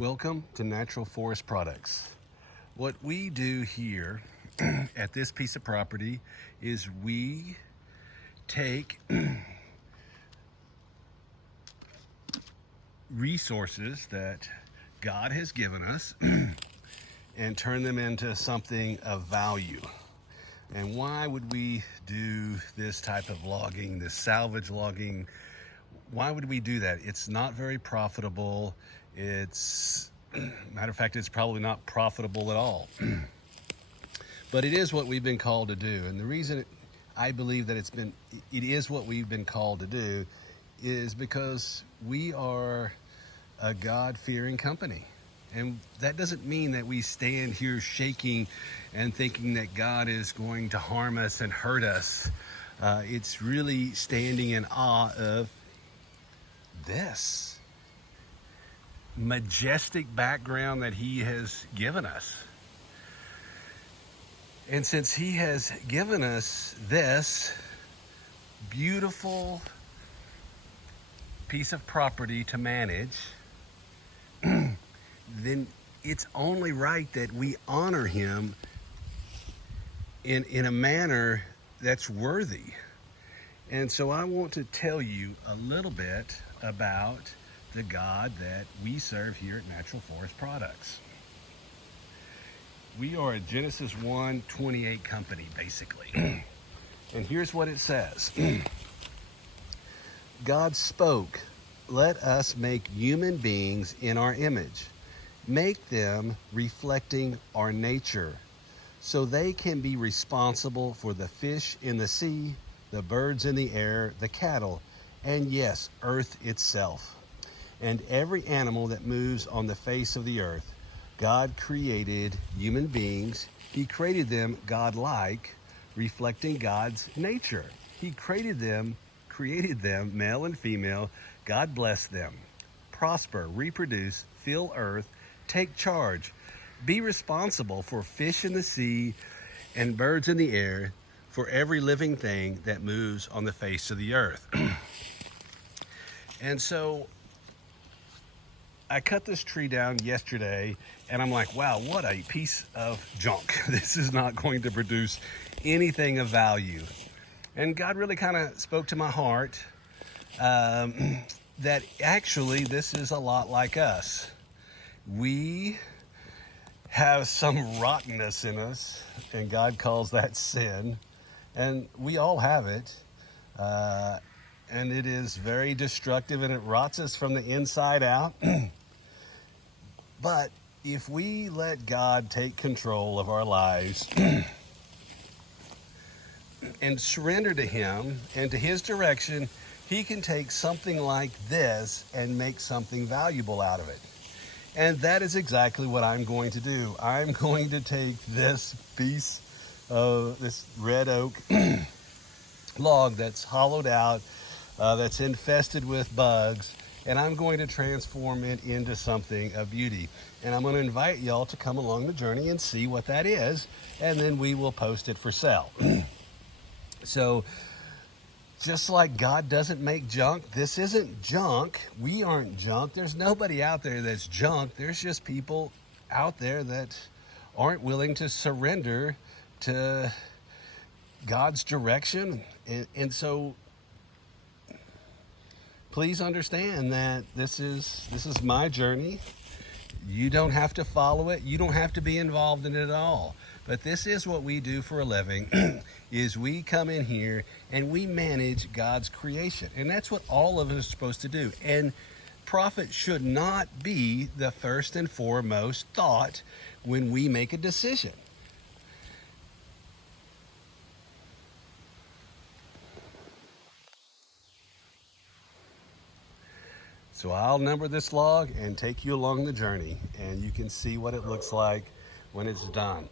Welcome to Natural Forest Products. What we do here at this piece of property is we take resources that God has given us and turn them into something of value. And why would we do this type of logging, this salvage logging? Why would we do that? It's not very profitable. Matter of fact, it's probably not profitable at all. But it is what we've been called to do. And the reason I believe that it is what we've been called to do is because we are a God-fearing company. And that doesn't mean that we stand here shaking and thinking that God is going to harm us and hurt us. It's really standing in awe of this majestic background that He has given us. And since He has given us this beautiful piece of property to manage, then it's only right that we honor Him in a manner that's worthy. And so I want to tell you a little bit about the God that we serve here at Natural Forest Products. We are a Genesis 1:28 company, basically. And here's what it says. God spoke, "Let us make human beings in our image. Make them reflecting our nature, so they can be responsible for the fish in the sea, the birds in the air, the cattle, and yes, earth itself, and every animal that moves on the face of the earth." God created human beings. He created them God-like, reflecting God's nature. He created them, male and female. God blessed them. Prosper, reproduce, fill earth, take charge, be responsible for fish in the sea and birds in the air, for every living thing that moves on the face of the earth. And so I cut this tree down yesterday and I'm like, wow, what a piece of junk. This is not going to produce anything of value. And God really kind of spoke to my heart that actually this is a lot like us. We have some rottenness in us, and God calls that sin. And we all have it. And it is very destructive and it rots us from the inside out. But if we let God take control of our lives and surrender to Him and to His direction, He can take something like this and make something valuable out of it. And that is exactly what I'm going to do. I'm going to take this piece of this red oak log that's hollowed out, that's infested with bugs, and I'm going to transform it into something of beauty. And I'm going to invite y'all to come along the journey and see what that is, and then we will post it for sale. So, just like God doesn't make junk, this isn't junk. We aren't junk. There's nobody out there that's junk. There's just people out there that aren't willing to surrender to God's direction. And so please understand that this is my journey. You don't have to follow it. You don't have to be involved in it at all. But this is what we do for a living, is we come in here and we manage God's creation. And that's what all of us are supposed to do. And profit should not be the first and foremost thought when we make a decision. So I'll number this log and take you along the journey, and you can see what it looks like when it's done.